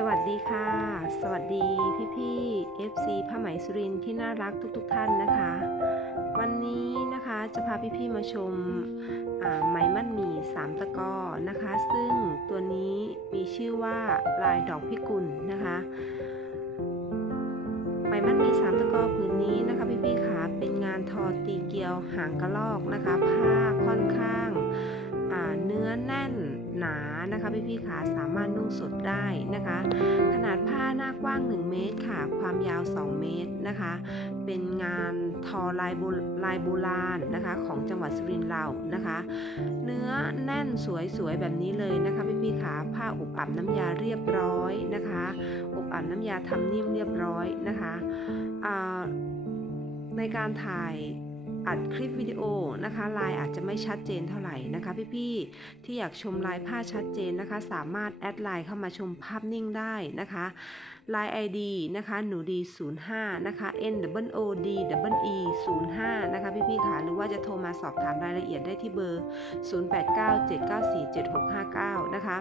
สวัสดีค่ะ สวัสดีพี่พี่ FC ผ้าไหมสุรินที่น่ารักทุกๆทท่านนะคะ วันนี้นะคะจะพาพี่พี่มาชมอ่าไหมมัดหมี่สามตะกอนะคะ ซึ่งตัวนี้มีชื่อว่าลายดอกพิกุลนะคะไหมมัดหมี่สามตะกอผืนนี้นะคะพี่พี่ขาเป็นงานทอตีเกลียวหางกระลอกนะคะ ผ้าค่อนข้าง นานะคะพี่พี่ๆขาสามารถนุ่งสดได้นะคะ ขนาดผ้าหน้ากว้าง 1 เมตรค่ะ ความยาว 2 เมตรนะคะ เป็นงานทอลายโบลายโบราณนะคะ ของจังหวัดสุรินทร์เรานะคะ เนื้อแน่นสวยๆแบบนี้เลยนะคะพี่พี่ๆขาผ้าอบอับน้ำยาเรียบร้อยนะคะ อบอับน้ำยาทำนิ่มเรียบร้อยนะคะในการถ่าย อัดคลิปวิดีโอนะคะลายอาจจะไม่ชัดเจนเท่าไหร่นะคะพี่ๆที่อยากชมลายผ้าชัดเจนนะคะ สามารถแอดไลน์เข้ามาชมภาพนิ่งได้นะคะลาย ID นะคะหนูดี 05 นะคะ N W O D W E 05 นะคะพี่ๆค่ะหรือว่าจะโทรมาสอบถามรายละเอียดได้ที่เบอร์ 0897947659 นะคะ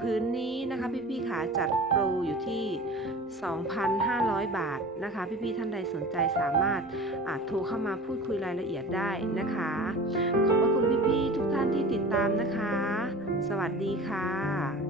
พื้นนี้นะคะพี่ๆขาจัดโปรอยู่ที่ 2,500 บาทนะคะพี่ๆท่านใดสนใจสามารถอาจโทรเข้ามาพูดคุยรายละละเอียดได้นะคะ ขอบพระคุณพี่ๆทุกท่านที่ติดตามนะคะ สวัสดีค่ะ